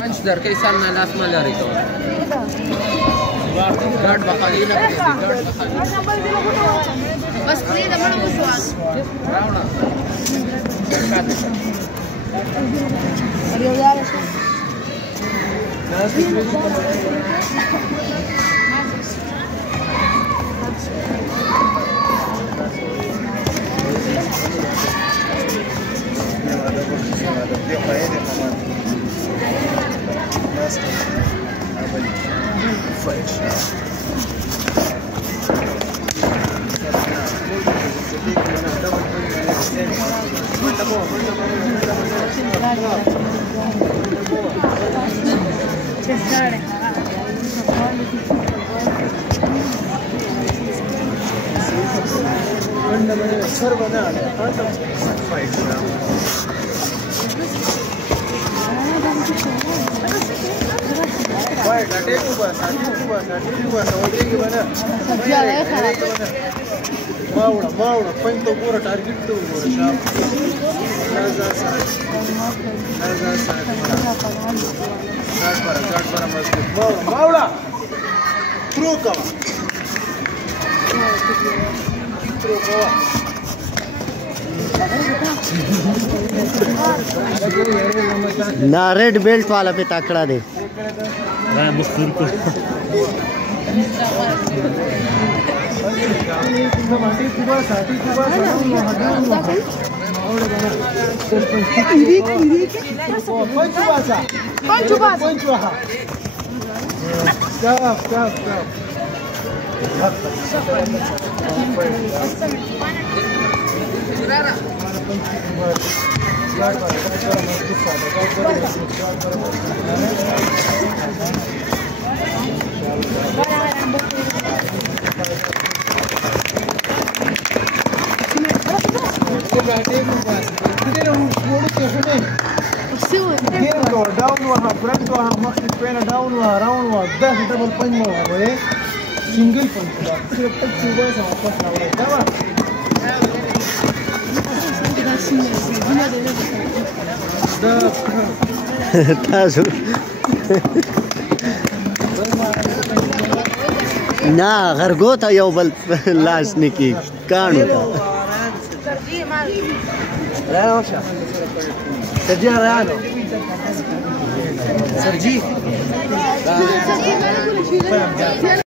پنځ درکې سر نه لاس مه لرې کوه ګډ به خالي نه پرېږدي بس پرېږده مړه وسوال راوړه Maura, quanto ora target tu ora shop. Para masjid. Maura. Truka. ना red belt वाला पे ताकड़ा दे single punch सिर्फ तक सुबह से वापस ना घरगो था यो बल लाश निकी कानू सरजी